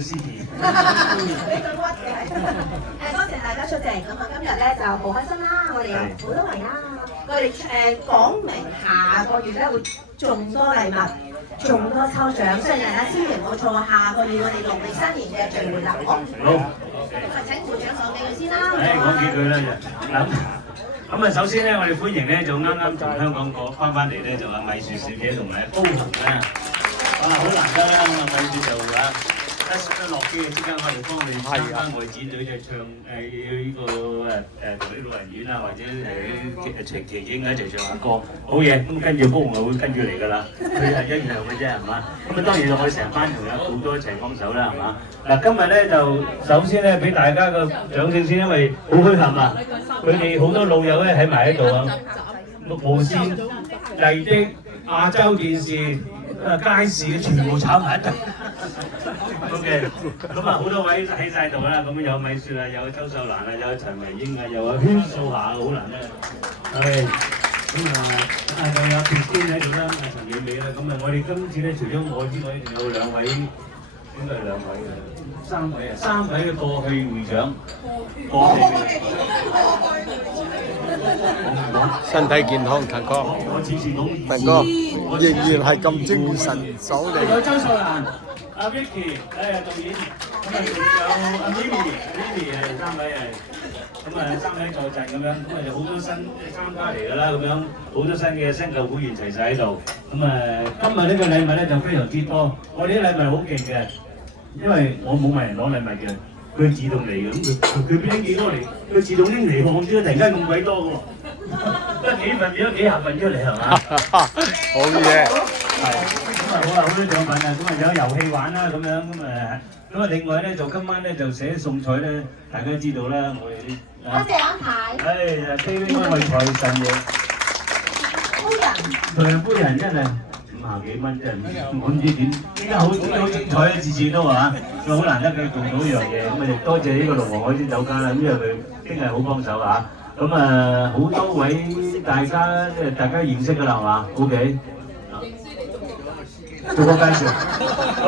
CD。俾佢屈嘅。多謝大家出席，咁啊今日咧就好開心啦！我哋有好多位啦，我哋講明下個月咧會仲多禮物，仲多抽獎，所以大家千祈唔好錯，下個月我哋農曆新年嘅聚會啦，好。咁啊請會長講幾句先啦。講幾句啦，咁啊，首先咧，我哋歡迎咧就啱啱從香港翻嚟咧，就阿米雪小姐同埋高雄咧，好難得啦，咁啊米雪就一落機即刻我哋幫你參加外展隊就唱呢個同啲老人院啊，或者情景一齊唱下歌，好嘢。咁跟住高雄就會跟住嚟㗎啦，佢係一樣嘅啫，係嘛？咁啊當然我哋成班仲有好多一齊幫手啦，係嘛？嗱今日咧就首先咧俾大家個掌聲先，因為好墟冚啊！佢哋好多老友咧喺埋喺度啊，無線、麗的、亞洲電視、街市嘅全部炒埋一齊。OK， 咁啊好多位喺晒度啦，咁有米雪啊，有周秀蘭啊，有陳維英啊，有禤素霞，好難咧。係，咁啊仲有鐵堅喺度啦，陳美美啦，咁啊我哋今次咧除咗我之外，仲有兩位，應該係兩位嘅，三位嘅過去會長，身體健康，陳哥，陳哥仍然係咁精神爽利。有周秀蘭、阿 Vicky， 導演，咁啊仲有阿 Mimi 係三位係，咁啊三位坐陣咁樣，咁啊就好多新參加嚟㗎啦，咁樣好多新嘅新舊會員齊晒喺度，咁啊今日呢個禮物咧就非常之多，我哋啲禮物好勁嘅，因為我冇問人攞禮物嘅。佢自動嚟嘅，咁佢拎幾多嚟？佢自動拎嚟喎，我唔知突然間咁鬼多嘅喎，得幾份變咗幾廿份出嚟係嘛？好嘢！係咁啊好啦，好多獎品啊，咁啊有遊戲玩啦咁樣咁啊另外咧就今晚咧就寫餸菜咧，大家知道啦，我哋啲多謝安排。飛應該為財神爺，夫人真係。50幾蚊真係唔知點，依家好精彩啊！次次都話佢好難得佢做到呢樣嘢，咁啊亦多謝呢個龍和海鮮酒家啦，因為佢真係好幫手嚇。咁啊好多位大家認識㗎啦係嘛 ？OK， 做個介紹。